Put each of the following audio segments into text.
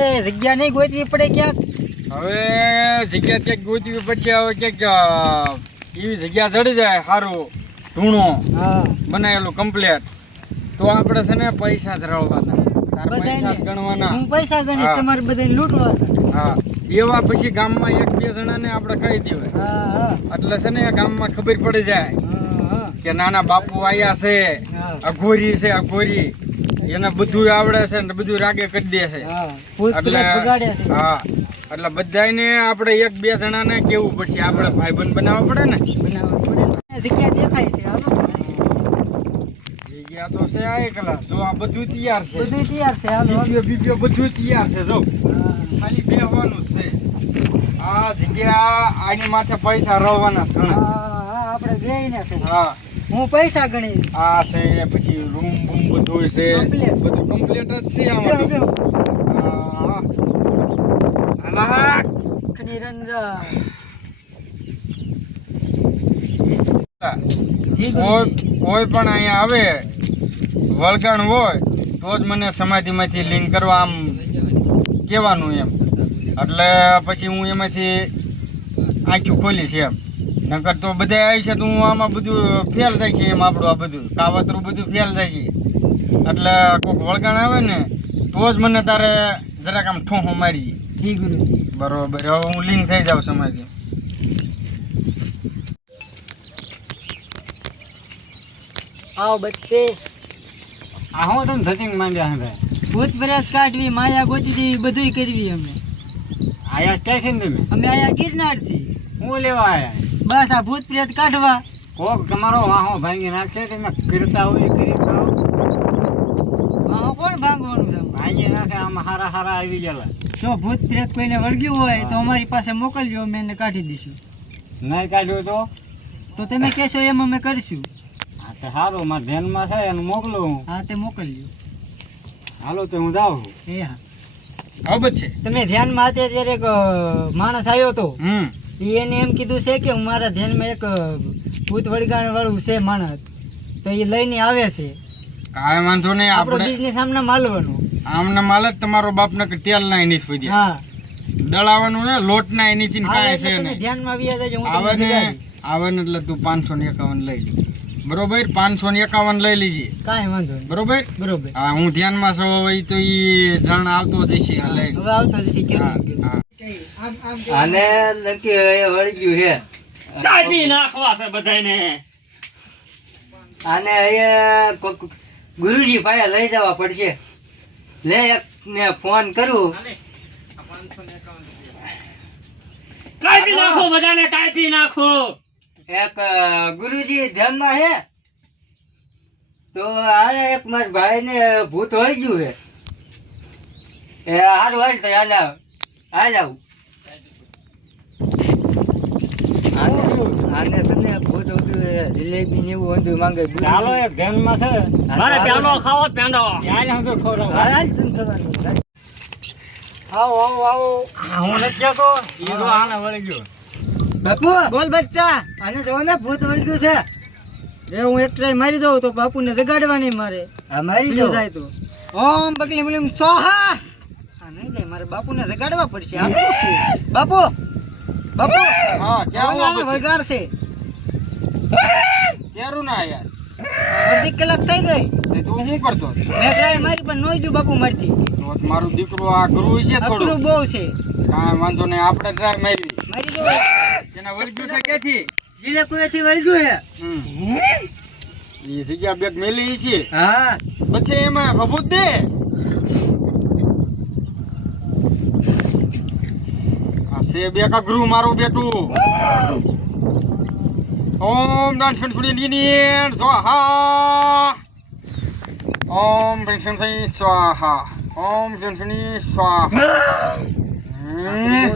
હવે જગ્યા નહીં ગોતવી પડે ક્યાંક. હવે જગ્યા ક્યાંક ગોતવી પછી હવે ક્યાંક એવી જગ્યા ચડી જાય સારું ધૂણો હા બનાવેલું કમ્પ્લેટ તો આપણે છે ને પૈસા જ રળવાના પૈસા જ ગણવાના. હું પૈસા ગણીશ, તમારે બધાને લૂંટવાના. હા એવા પછી ગામમાં એક બે જણાને આપણે કહી દેવાય. હા એટલે છે ને ગામમાં ખબર પડી જાય હા કે નાના બાપુ આયા છે, અઘોરી છે, અઘોરી એને બધું આવડે છે ને બધું રાગે કરી દે છે. એટલે હા એટલે બધાને આપણે એક બે જણાને કેવું પડશે, આપણે ભાઈબંધ બનાવવા પડે ને. જગ્યા દેખાય છે. હાલો જગ્યા તો છે આ એકલા. જો આ બધું તૈયાર છે, બધું તૈયાર છે. હાલો બીજો બધું તૈયાર છે. જો ખાલી બેહવાનું જ છે. આ જગ્યા આની માથે પૈસા રવાના છે ઘણા. હા આપણે બેહીને છે. હા હું પૈસા ગણીશ. આ છે પછી રૂમ બૂમ બધું છે, બધું કમ્પ્લીટ જ છે આમાં. કોઈ પણ અહીંયા આવે વળગાણ હોય તો જ મને સમાધિમાંથી લિંક કરવા આમ કહેવાનું એમ. એટલે પછી હું એમાંથી આંખું ખોલીશ એમ. નકર તો બધા આવી છે તો હું આમાં બધું ફેલ થાય છે એમ. આપણું આ બધું કાવતરું બધું ફેલ થાય છે. એટલે કોઈક વળગાણ આવે ને તો જ મને તારે જરાક આમ ઠોહો મારી. જી ગુરુજી. બરોબર. હવે હું લિંક થઈ જાઉં સમાધિ. આવો બચ્ચે. આ હું તમે ધતિંગ માંડ્યા હવે ભૂત પ્રેત કાઢવી, માયા ગોતી દેવી, બધુંય કરવી. અમે આયા સ્ટેશન તમે? અમે આયા ગિરનાર થી. હું લેવા આયા? બસ આ ભૂત પ્રેત કાઢવા. કોક તમારો વાહો ભાંગી નાખશે, તમે કરતા હોય કરી ખાઓ. વાહો કોણ ભાંગવાનું છે? ભાંગી નાખે. આમાં હારા હારા આવી ગયેલા. જો ભૂત પ્રેત કોઈને વળગ્યું હોય તો અમારી પાસે મોકલજો, અમે એને કાઢી દઈશું. નહીં કાઢ્યું તો તમે કહેશો એમ અમે કરીશું. હા તો સારું, મારા ધ્યાનમાં છે એને મોકલું. હા તે મોકલજો. હાલો તો હું જાઉં. એ હા અબત છે. તમે ધ્યાનમાં હતા ત્યારે એક માણસ આવ્યો હતો. એને એમ કીધું છે કે મારા ધ્યાનમાં એક ભૂત વળગાણ વાળું છે માણસ, તો એ લઈને આવે છે. કાંઈ વાંધો નહીં. આપણો બિઝનેસ આમને માલવાનો. આમને માલ જ તમારો બાપ ને તેલ ના એની જ હા દળાવાનું ને લોટ ના એની થી કાંઈ છે તમે ધ્યાનમાં આવી જજો. આવે ને એટલે તું 551 લઈ લે. બરોબર? 551 લઈ લીજે. કાંઈ વાંધો નહીં. બરોબર બરોબર. હા હું ધ્યાનમાં છું. હવે તો એ જણ આવતો જશે. હવે આવતો જશે. આને નક્કી વળી ગયું છે. કાઢી નાખવા છે બધાને. આને અહીંયા ગુરુજી પાસે લઈ જવા પડશે. લે એક ને ફોન કરું. કાઢી નાખો બધાને, કાઢી નાખો. એક ગુરુજી ધ્યાનમાં છે તો આ એક મારા ભાઈ ને ભૂત વળી ગયું છે. એ સારું હાલ તો હાલ આવું. આને છે ને ભૂત જલેબી ને એવું બધું માંગે. ચાલો એક ધ્યાનમાં છે. મારે પેંડો ખાવો પેંડો. ચાલ હું તો ખોરાક. આવો આવો આવો. હું નથી જતો. ઈ તો આને વળી ગયો. બાપુ બોલ બચ્ચા, આને જો ને ભૂત વળગ્યું છે. એ હું એક ટ્રાય મારી દઉં તો બાપુને જગાડવા નહીં મારે. આ મારી જો જાય તો ઓમ બકલી મલીમ સોહા. આ નહીં જાય, મારે બાપુને જગાડવા પડશે. આ શું છે બાપુ? બાપુ હા ક્યાં વગાડ છે. કેરું ના યાર? અડધી કલાક થઈ ગઈ. તું શું કરતો? મેં ટ્રાય મારી પણ નોઈ જો બાપુ મારતી. તો મારું દીકરો આ ગુરુ છે થોડું. અકરું બહુ છે. કાંઈ વાંધો નહીં, આપણે ટ્રાય મારી. મારી જો એના વળગ્યું છે ક્યાંથી? જીલે કોઈથી વળગ્યું છે. એ જગ્યા બેગ મેલી છે. હા પછી એમાં ભભૂત દે. આ છે બે કગરું મારું બેટું. ઓમ દાન છણછણી નીની સ્વાહા. ઓમ છણછણી સ્વાહા. ઓમ છણછણી સ્વાહા.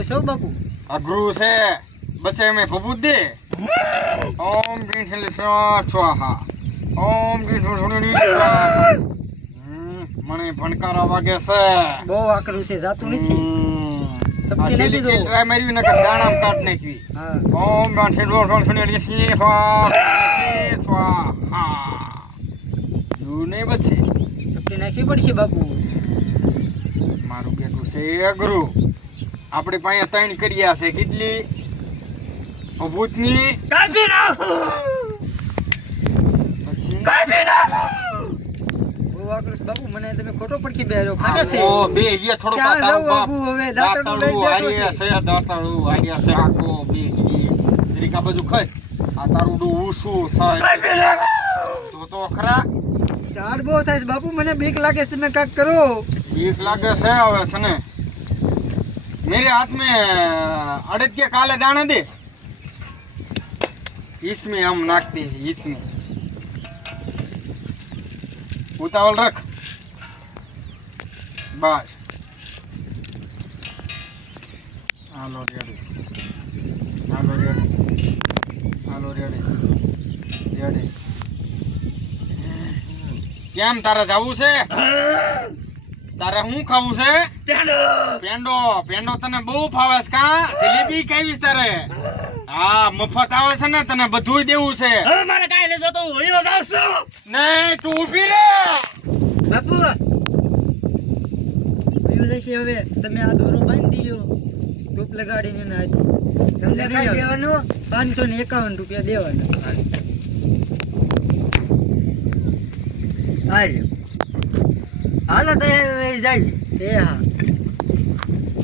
શું બાપુ? અઘરું છે. બસ એમ ભભૂત દે. ઓમ છણછણી સ્વાહા. ઓમ છણછણી સ્વાહા. મને ભણકારા વાગે છે. બહુ આકરું છે, જાતું નથી. સપટી નાખી દો. ટ્રાય મારી ને દાણામ કાઢ નાખી. હા ઓમ છણછણી સ્વાહા. એવું નહીં બચે. સપટી નાખવી પડશે બાપુ. મારું બેટું છે ગુરુ. આપણી પાસે 3 કર્યા છે. કેટલી ભૂતની કાપી નાખો, પછી કાપી નાખો. બહુ આકર્ષ બાપુ, મને તમે ખોટો પડખી બેર્યો. ખાટે છે. ઓ બે એ થોડો ક્યાં તારું જાઉં બાપુ હવે? દાંતરડું લઈ બેઠો આર્યા છે. છે, દાંતરડું આર્યા છે આખો બે તરીકા બધું ખાય. આ તારું ડું ઊસું થાય કાપી નાખો. તો ખરા. ચાર બહુ થાય છે બાપુ, મને બીક લાગે છે. તમે કાંઈક કરો. बीक लागे से आवे छे ने. मेरे हाथ में अड़द के काले दाने दे. इसमें हम नाखते हैं. इसमें उतावल रख बस. हालो रेडी, हालो रेडी, हालो रेडी रेडी. केम तारे जावू छे? તારે હું ખાવું છે? પેંડો. પેંડો તને બહુ ફાવે છે કા? જલેબી ખાવીશ તારે? હા, મફત આવે છે ને, તને બધુંય દેવું છે. હવે મારે કાંઈ નથી જોતું, હું વયો જાઉં છું. નહીં, તું ઊભી રે. બાપુ વયો જશે હવે. તમે આ દોરો બાંધી દીજો, ધૂપ લગાડીને ને આજ તમને કઈ દેવાનું? 551 રૂપિયા દેવાના. હાલો તો જાય. એ હા,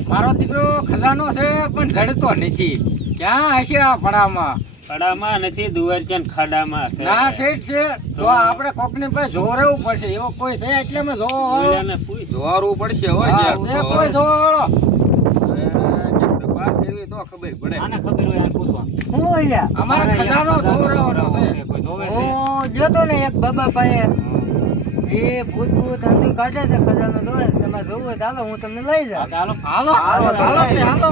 મારો દીકરો ખજાનો છે પણ જડતો નથી. ક્યાં હશે આ પડામાં? ખાડામાં નથી, દુવારચંદ ખાડામાં છે. ના ઠીક છે, તો આપણે કોકની પાસે જોવા રહેવું પડશે. એવો કોઈ છે એટલે અમે જોવા ઓલાને પૂછ. જોવારું પડશે. કોઈ જોવા તપાસ કરવી તો ખબર પડે. આને ખબર હોય આને પૂછવા. હું અહીંયા અમારે ખજાનો જોવરાવાનો છે. કોઈ જોવે છે. હું જોતો ને એક બાબા પાસે, એ ભૂત ભૂત હતું કાઢે છે, ખજાનો જોવે છે. તમારે જોવું હોય તો હાલો, હું તમને લઈ જાઉં. હાલો હાલો હાલો હાલો હાલો.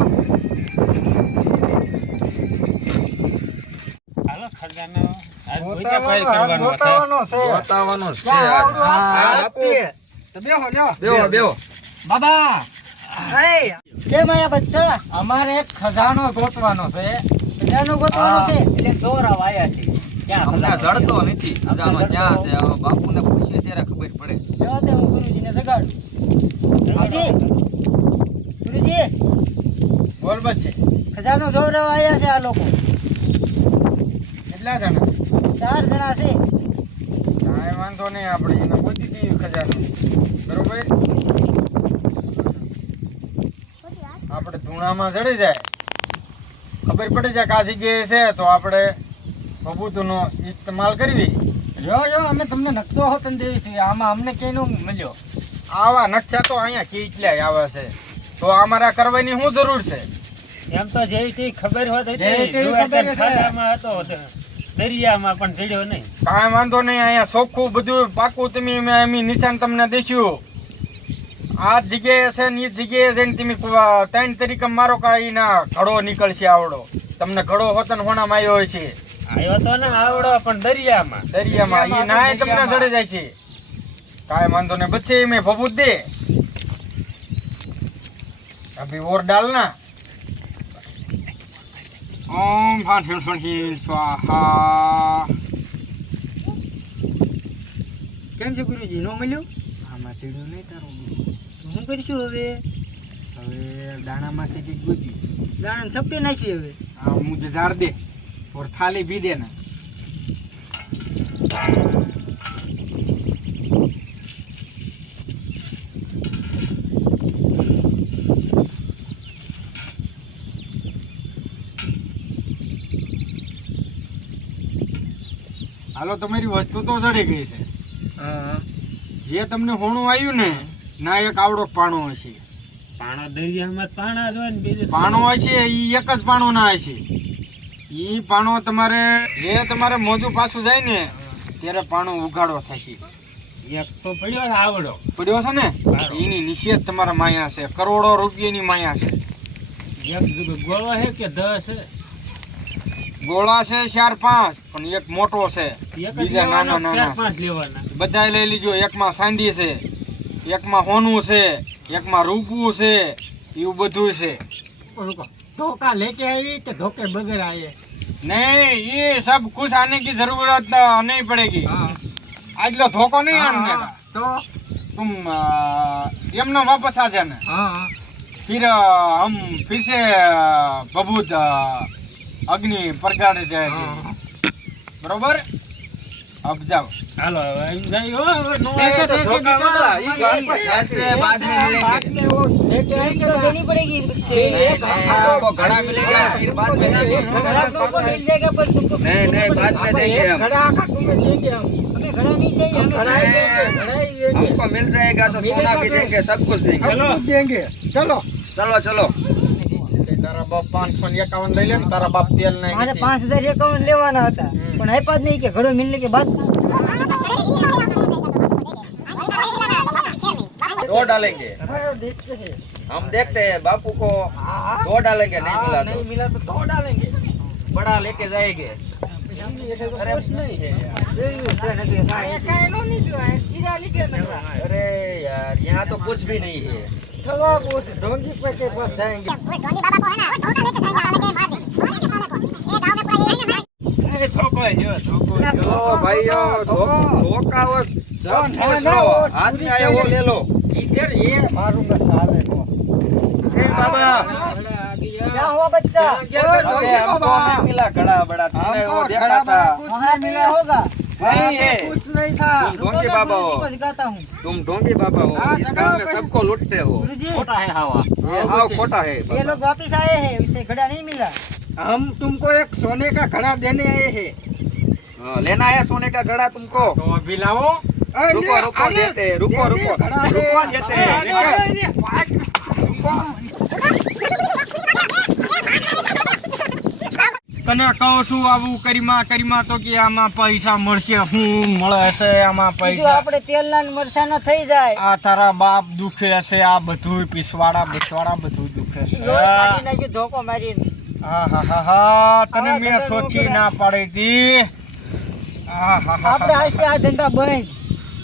હાલો ખજાનો આજ ભૂજા ફાઇલ કરવાનો છે. બતાવવાનો છે. હા, બાપુ. તો બેહો બેહો. બાબા, કેમ આયા બચ્ચા? અમારે એક ખજાનો ગોતવાનો છે. ખજાનો ગોતવાનો છે. એટલે ચોરાવ આયા છે. ક્યાં ખજાનો? નથી. ખજાનો ક્યાં છે? બાપુને પૂછીએ ત્યારે ખબર પડે. જાઓ તે હું ગુરુજીને જગાડું. ગુરુજી, ગુરુજી, બોલ બચ્ચે. ખજાનો જોવરાવા આયા છે આ લોકો. કેટલા જણા? 4 જણા છે. કાંઈ વાંધો નહીં, આપણે એને પૂછી દઈએ ખજાનો. બરોબર, આપણે ધૂણામાં ચડી જાય, ખબર પડી જાય કે આ જગ્યાએ છે, તો આપણે બબૂતનો ઇસ્તેમાલ કરવી. જો અમે તમને નકશો હોતન દેવી છે. આમાં અમને ક્યાંય નો મળ્યો. આવા નકશા તો અહીંયા કેટલાય આવે છે, તો અમારા કરવાની શું જરૂર છે? એમ તો જેવી ખબર હોત જેવી તેવી ખબર દુવારચંદ છે. ખાડામાં હતો, દરિયામાં પણ ચડ્યો નહીં. કાંઈ વાંધો નહીં, અહીંયા ચોખ્ખું બધું પાકું તમે એમ નિશાન તમને દઈશું. આ જગ્યાએ છે ને એ જગ્યાએ જઈને તમે 3 તરીકે મારો કાંઈ ના ઘડો નીકળશે આવડો. તમને ઘડો હોતન હોણામાં આવ્યો હોય છે. આવ્યો તો ને આવડો, પણ દરિયામાં. દરિયામાં ઈ નાય તમને ચડે જાય છે. કાંઈ વાંધો નહીં, બચ્ચે મેં ભભૂત દે. અભી ઓર ડાલના. ઓમ ફાંઠી સ્વાહા. કેમ છે ગુરુજી, નો મળ્યું? આમાં ચડ્યું નહીં તારું. શું કરીશું હવે? હવે દાણામાંથી કંઈક ગોતી. દાણા છપટી નાખી હવે. આ મુझे जार दे और थाली भी देना. હાલો, તમારી વસ્તુ તો ચડી ગઈ છે. હા, જે તમને હોણું આવ્યું ને, ના એક આવડો પાણો હશે. પાણો દરિયામાં જ પાણા જ હોય ને, બીજું શું? પાણો હશે ઈ એક જ પાણો ના હશે. ઈ પાણો તમારે જે તમારે મોજું પાછું જાય ને ત્યારે પાણો ઉગાડો થશે. એક તો પડ્યો છે આવડો. પડ્યો છે ને, બરાબર. એની નિશ્ચિત તમારા માયા છે. કરોડો રૂપિયાની માયા છે. એક ગોળો છે કે 10 છે? ગોળા છે 4-5, પણ એક મોટો છે, એક જ બીજા નાના લેવાના, નાના 4-5 લેવાના. બધા લઈ લીજો. એકમાં ચાંદી છે, એકમાં સોનું છે, એકમાં રૂપું છે, એવું બધું છે. ધોકા લેકે આવી કે ધોકે બગર આયે? नहीं, ये सब कुछ आने की जरूरत नहीं पड़ेगी. आज लो धोखो नहीं आने का. તો तुम यमुना वापस आ जाना, हाँ फिर हम फिर से बबूत अग्नि प्रगाड़ जाएंगे, बरोबर? अब जाओ। હાલો હવે એમ જાય હો, હવે નો पैसे આવે તો पैसे ધોકા निकालो, મારા. ઈ हमारे વાત पैसे पर बाद में मिलेंगे। बाद में वो लेके फीस आएंगे तो ना। देनी पड़ेगी एक आपको घड़ा मिलेगा, फिर बाद में देंगे। घड़ा तुमको मिल जाएगा पर तुमको फीस नहीं, देनी नहीं, बाद पड़ेगी। में देंगे हम। घड़ा आखा तुम्हें देंगे हम. हमें घड़ा नहीं चाहिए, हमें घड़ा घड़ा ही चाहिए। देंगे, घड़ा ही देंगे. हमको मिल जाएगा तो सोना भी देंगे, सब कुछ देंगे। चलो देंगे, चलो. चलो चलो। તારા બાપ 551 લઈ લે ને, તારા બાપ તેલ નહીં मारे નથી. 5051 लेवाना था पण है पास नहीं के घड़ो मिलने के बाद दो डालेंगे, देखते हैं. हम देखते हैं बापू को दो डालेंगे, नहीं मिला तो नहीं मिला तो दो डालेंगे. बड़ा लेके जाएंगे। अरे कुछ नहीं है यार. अरे यार यहाँ तो कुछ भी नहीं है। चलो आप उस ढोंगी पे के पास जाएंगे. अरे धोखो है जो, धोखो है जो. ओ भाइयों, धोखा और सब पूछ लो, हाथ में आया वो ले लो। इधर ये मारूंगा साले को. ए बाबा, क्या हुआ बच्चा अबे हमको नहीं मिला घड़ा बड़ा, तुमने वो देखा था। वहाँ मिला होगा नहीं है, कुछ नहीं था. तुम ढोंगी बाबा गुरुजी को हो, सिखाता हूँ तुम ढोंगी बाबा हो, हाँ, इस गांव में सबको लूटते हो। गुरुजी खोटा है हवा. ये हाँ खोटा है ये बाबा। लोग वापिस आए हैं, इसे घड़ा नहीं मिला। हम तुमको एक सोने का घड़ा देने आए हैं. हाँ, लेना है सोने का घड़ा तुमको? તો અભી લાવો. रुको रुको देते हैं, रुको रुको रुको देते हैं। તને કહું છું આવું કરીમાં તો કે આમાં પૈસા મળશે, હું મળે છે આમાં બીજું પૈસા? આપણે તેલના ને મરચાના થઈ જાય આ તારા બાપ દુખે છે, આ બધું પીસવાડા બસવાડા બધું દુખે છે. લોહી કાઢી નાખ્યું ધોકો મારીને આહાહાહા, તને મેં સોચી ના પાડી હતી. આહાહાહા. આપણે આજથી આ ધંધા બંધ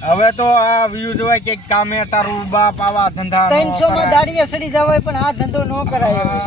હવે તો આ વ્યૂ જોવાય કે કામે તારું બાપ આવા ધંધા 300 માં દાડીએ સડી જવાય પણ આ ધંધો ન કરાય હવે.